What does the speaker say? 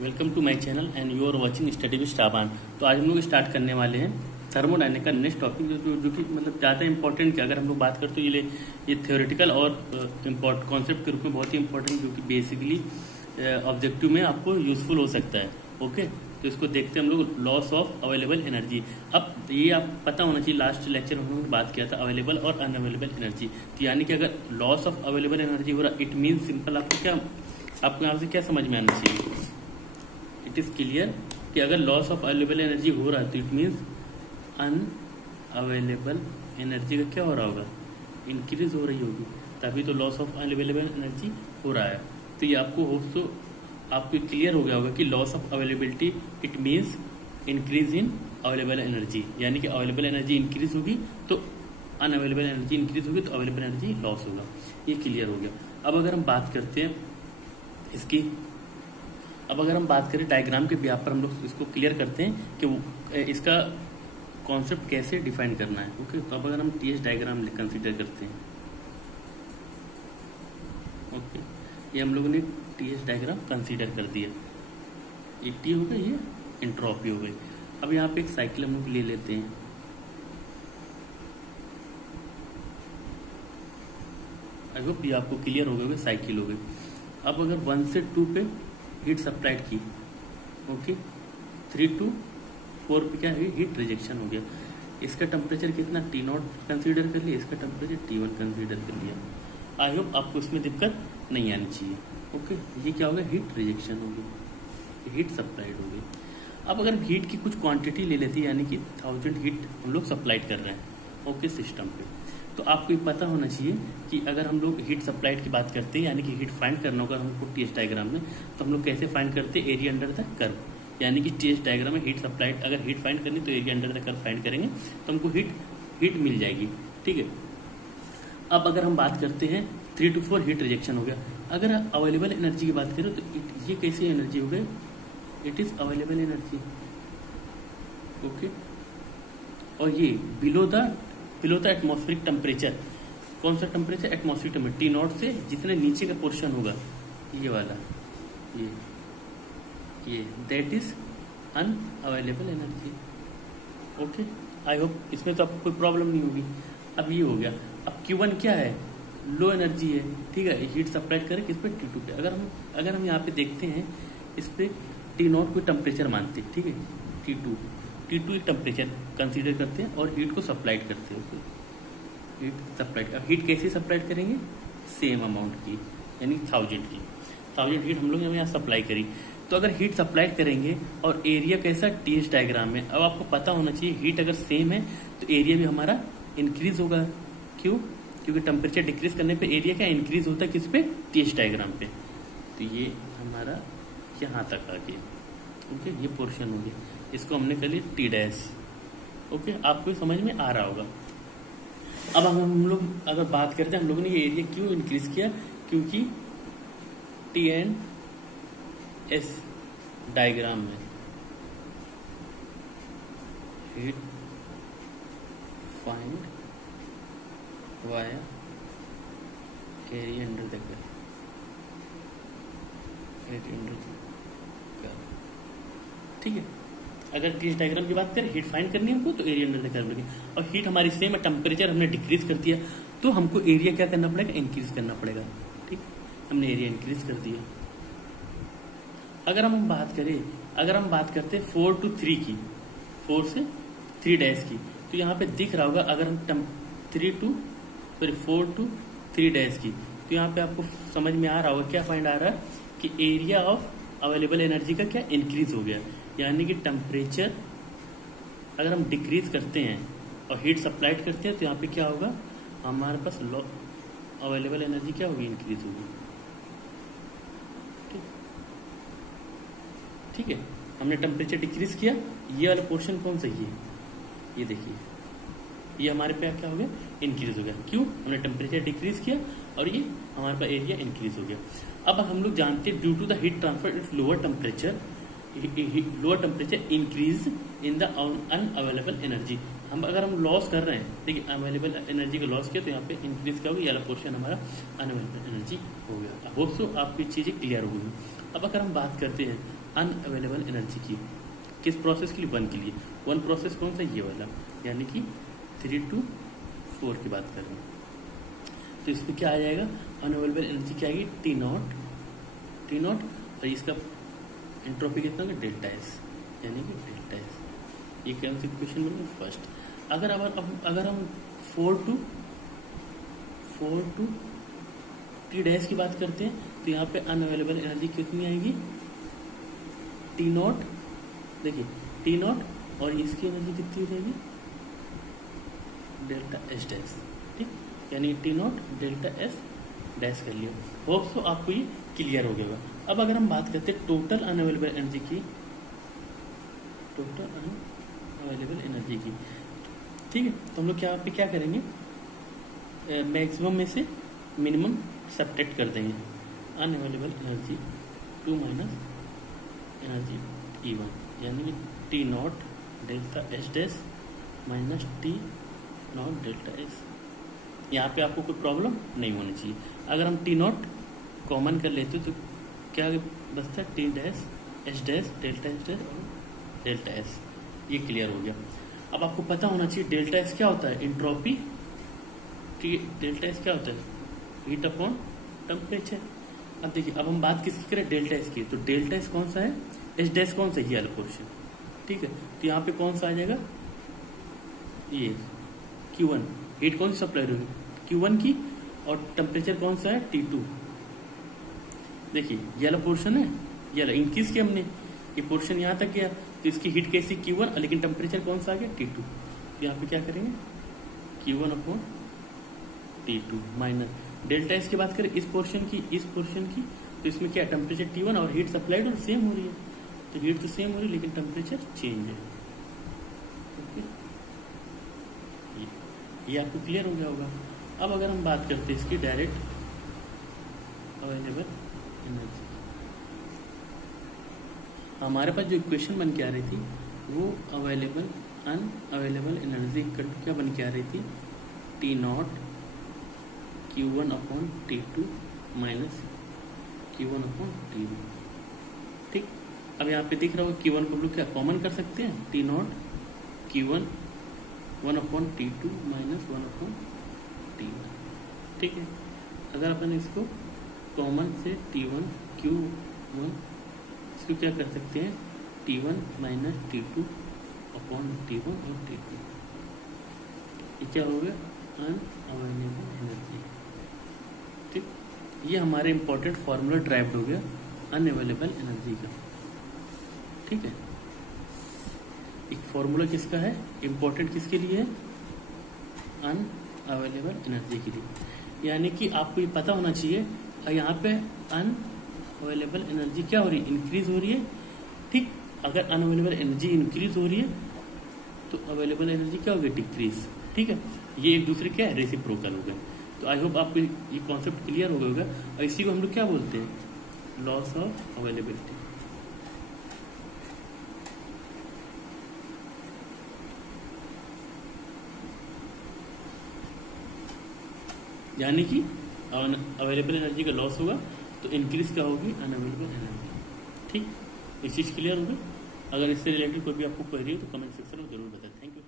Welcome to my channel and you are watching study with Shaban. तो आज हम लोग स्टार्ट करने वाले हैं थर्मोडायनेमिक्स का नेक्स्ट टॉपिक जो कि मतलब ज़्यादा इंपॉर्टेंट कि अगर हम लोग बात करते तो ये थ्योरेटिकल और कॉन्सेप्ट के रूप में बहुत ही इंपॉर्टेंट, जो कि बेसिकली ऑब्जेक्टिव में आपको यूजफुल हो सकता है। ओके, तो इसको देखते हैं हम लोग, लॉस ऑफ अवेलेबल एनर्जी। अब ये आप पता होना चाहिए, लास्ट लेक्चर में हम लोग बात किया था अवेलेबल और अनअवेलेबल एनर्जी। तो यानी कि अगर लॉस ऑफ अवेलेबल एनर्जी हो रहा, इट मीन सिंपल आपको यहाँ से क्या समझ में आना चाहिए? इट इज क्लियर कि अगर लॉस ऑफ अवेलेबल एनर्जी हो रहा है तो इट मीन्स अनअवेलेबल एनर्जी का क्या हो रहा होगा? इंक्रीज हो रही होगी, तभी तो लॉस ऑफ अवेलेबल एनर्जी हो रहा है। तो ये आपको क्लियर हो गया होगा कि loss of availability it means increase in available energy, यानी कि अवेलेबल एनर्जी इंक्रीज होगी तो अनअवेलेबल एनर्जी इंक्रीज होगी तो अवेलेबल एनर्जी लॉस होगा। ये क्लियर हो गया। अब अगर हम बात करते हैं इसकी, अब अगर हम बात करें डायग्राम के बिहाफ पर, हम लोग इसको क्लियर करते हैं कि इसका कॉन्सेप्ट कैसे डिफाइन करना है। ओके, तो अब अगर हम टीएस डायग्राम कंसीडर करते हैं, ओके, ये हम लोगों ने टीएस डायग्राम कंसीडर कर दिया। ये टी हो गई, ये एंट्रोपी हो गई। अब यहाँ पे एक साइकिल हम लोग ले लेते हैं। आई होप ये आपको क्लियर हो गया, साइकिल हो गई। अब अगर 1 से 2 पे हीट सप्लाइड की, ओके, 3 to 4 पे क्या है? हीट रिजेक्शन हो गया। इसका टेम्परेचर कितना? T0 कंसीडर कर लिया, इसका टेम्परेचर T1 कंसीडर कर लिया। आई होप आपको इसमें दिक्कत नहीं आनी चाहिए। ओके, ये क्या हो गया? हीट रिजेक्शन हो गई, हीट सप्लाइड हो गई। अब अगर हीट की कुछ क्वांटिटी ले लेती है, यानी कि 1000 हीट हम लोग सप्लाइड कर रहे हैं, ओके, सिस्टम पे, तो आपको ये पता होना चाहिए कि अगर हम लोग हीट सप्लाइड की बात करते हैं, यानी कि हीट फाइंड करना होगा हमको टीएस डायग्राम में, तो हम लोग कैसे फाइंड करते हैं? एरिया अंडर द कर्व, यानी कि टीएस डायग्राम में हीट सप्लाइड, अगर हीट फाइंड करनी तो area under the curve find करेंगे तो हमको हीट मिल जाएगी। ठीक है। अब अगर हम बात करते हैं 3 to 4 हीट रिजेक्शन हो गया। अगर अवेलेबल एनर्जी की बात करें तो ये कैसी एनर्जी हो गई? It is available energy. Okay, और ये बिलो द एटमॉस्फेरिक टेम्परेचर। कौन सा टेम्परेचर? Atmospheric temperature. T0 से जितने नीचे का पोर्शन होगा, ये वाला, ये that is unavailable energy. Okay, I hope इसमें तो आपको कोई प्रॉब्लम नहीं होगी। अब ये हो गया। अब Q1 क्या है? लो एनर्जी है। ठीक है, हीट सप्लाई करें किस पे? T2 पे। अगर हम यहाँ पे देखते हैं, इस पे T0 को टेम्परेचर मानते हैं, ठीक है, T2 एक टेम्परेचर कंसीडर करते हैं और हीट को सप्लाइड करते हैं। हीट सप्लाइड, अब हीट कैसे सप्लाइड करेंगे? सेम अमाउंट की, यानी 1000 हीट हम लोग यहाँ सप्लाई करी। तो अगर हीट सप्लाई करेंगे और एरिया कैसा? टीएस डायग्राम में। अब आपको पता होना चाहिए, हीट अगर सेम है तो एरिया भी हमारा इंक्रीज होगा। क्यों? क्योंकि टेम्परेचर डिक्रीज करने पे एरिया क्या इंक्रीज होता है? किस पे? टीएस डायग्राम पे। तो ये हमारा यहाँ तक आ गया। ओके, ये पोर्शन हो गया, इसको हमने कर लिया टी डैश। ओके, आपको समझ में आ रहा होगा। अब हम लोग अगर बात करते हैं, हम लोगों ने ये एरिया क्यों इंक्रीज किया? क्योंकि टी एंड एस डायग्राम में heat find via area under the curve, area under the curve. ठीक है, अगर टीएस डायग्राम की बात करें, हीट फाइंड करनी है हमको तो एरिया अंडर द कर्व लगे, और हीट हमारी सेम है, टेम्परेचर हमने डिक्रीज कर दिया तो हमको एरिया क्या करना पड़ेगा? इंक्रीज करना पड़ेगा। ठीक, हमने एरिया इंक्रीज कर दिया। अगर हम बात करते हैं 4 to 3 की, 4 से 3 डैश की, तो यहाँ पे दिख रहा होगा, अगर हम 4 to 3 डैश की, तो यहाँ पे आपको समझ में आ रहा होगा, क्या फाइंड आ रहा है कि एरिया ऑफ अवेलेबल एनर्जी का क्या इंक्रीज हो गया, यानी कि टेम्परेचर अगर हम डिक्रीज करते हैं और हीट सप्लाइड करते हैं तो यहाँ पे क्या होगा? हमारे पास अवेलेबल एनर्जी क्या होगी? इंक्रीज होगी। ठीक है, हमने टेम्परेचर डिक्रीज किया। ये वाला पोर्शन कौन सा? ये देखिए, ये हमारे पे क्या हो गया? इंक्रीज हो गया। क्यों? हमने टेम्परेचर डिक्रीज किया और ये हमारे पास एरिया इंक्रीज हो गया। अब हम लोग जानते हैं, due to the heat transfer its lower temperature increase in the unavailable energy. अगर हम लॉस कर रहे हैं, ठीक है, अवेलेबल एनर्जी का लॉस किया तो यहाँ पे इंक्रीज क्या होगा? ये वाला पोर्शन हमारा अनअवेलेबल एनर्जी हो गया। होप सो आपकी चीजें क्लियर हो गई। अब अगर हम बात करते हैं अनअवेलेबल एनर्जी की। किस प्रोसेस के लिए? 1 के लिए। 1 प्रोसेस कौन सा? ये वाला, यानी कि 3 to 4 की बात कर रहे हैं। तो इसमें क्या आ जाएगा? अनअवेलेबल एनर्जी क्या आएगी? टी नॉट और इसका एंट्रोपी कितना होगा? डेल्टा एस, यानी कि डेल्टा एस। ये कौन सी इक्वेशन बनी? फर्स्ट। अगर हम 4 to टी डैश की बात करते हैं तो यहाँ पे अनअवेलेबल एनर्जी कितनी आएगी? टी नॉट, देखिए टी नॉट और इसकी एनर्जी कितनी हो जाएगी? डेल्टा एस डैश, ठीक, यानी T not delta S dash कर लिया। होप सो आपको ये क्लियर हो गया होगा। अब अगर हम बात करते हैं टोटल अनअवेलेबल एनर्जी की, ठीक है, तो हम लोग यहाँ पे क्या करेंगे? मैक्सिमम में से मिनिमम सब्ट्रैक्ट कर देंगे। Unavailable energy 2 minus energy E1, यानी कि T not delta S dash minus T not delta S. यहाँ पे आपको कोई प्रॉब्लम नहीं होनी चाहिए। अगर हम टी नॉट कॉमन कर लेते तो क्या बचता है? T dash S dash delta S dash और डेल्टा एस। ये क्लियर हो गया। अब आपको पता होना चाहिए डेल्टा एस क्या होता है? एंट्रोपी। डेल्टा एस क्या होता है? Heat upon temperature. अब देखिए, अब हम बात किसकी करें? डेल्टा एस की। तो डेल्टा एस कौन सा है? एस डैश कौन सा? ये वाला पोर्शन, ठीक है। तो यहाँ पे कौन सा आ जाएगा? ये Q1, हीट कौन सी सप्लाई होगी? Q1 की। और टेम्परेचर कौन सा है? T2। देखिए ये वाला पोर्शन है, ये वाला इंक्रीज किया हमने, ये पोर्शन यहाँ तक गया, तो इसकी हीट कैसी? Q1, लेकिन टेम्परेचर कौन सा आ गया? T2। तो यहाँ पे क्या करेंगे? Q1 upon T2 minus delta S की बात करें इस पोर्शन की, तो इसमें क्या? टेम्परेचर T1 और हीट सप्लाइड और सेम हो रही है, तो हीट तो सेम हो रही है लेकिन टेम्परेचर चेंज है। ओके, ये आपको क्लियर हो गया होगा। अब अगर हम बात करते हैं इसकी डायरेक्ट अवेलेबल एनर्जी, हमारे पास जो इक्वेशन बन के आ रही थी वो अनअवेलेबल एनर्जी क्या बन के आ रही थी? T not Q1 upon T2 minus Q1 upon T1, ठीक। अब यहाँ पे दिख रहा होगा Q1 को हम लोग क्या कॉमन कर सकते हैं? T not Q1 1 upon T2 minus 1 upon T1, ठीक है। अगर अपन इसको कॉमन से T1 Q1 इसको क्या कर सकते हैं? T1 minus T2 upon T1 और T2, ये क्या हो गया? अनअवेलेबल एनर्जी, ठीक। ये हमारे इंपॉर्टेंट फॉर्मूला ड्राइव्ड हो गया अनअवेलेबल एनर्जी का, ठीक है। एक फॉर्मूला किसका है? इंपॉर्टेंट किसके लिए है? अनअवेलेबल एनर्जी के लिए। यानी कि आपको ये पता होना चाहिए यहाँ पे अनअवेलेबल एनर्जी क्या हो रही है? इंक्रीज हो रही है, ठीक। अगर अनअवेलेबल एनर्जी इंक्रीज हो रही है तो अवेलेबल एनर्जी क्या होगी? डिक्रीज, ठीक है। ये एक दूसरे क्या है? रेसिप्रोकल हो गए। तो आई होप आपको ये कॉन्सेप्ट क्लियर हो गया होगा। और इसी को हम लोग क्या बोलते हैं? Loss of availability. यानी कि अवेलेबल एनर्जी का लॉस होगा तो इंक्रीज क्या होगी? अनअवेलेबल एनर्जी, ठीक। इस चीज क्लियर होगी। अगर इससे रिलेटेड कोई भी आपको क्वेरी हो तो कमेंट सेक्शन में जरूर बताएं। Thank you.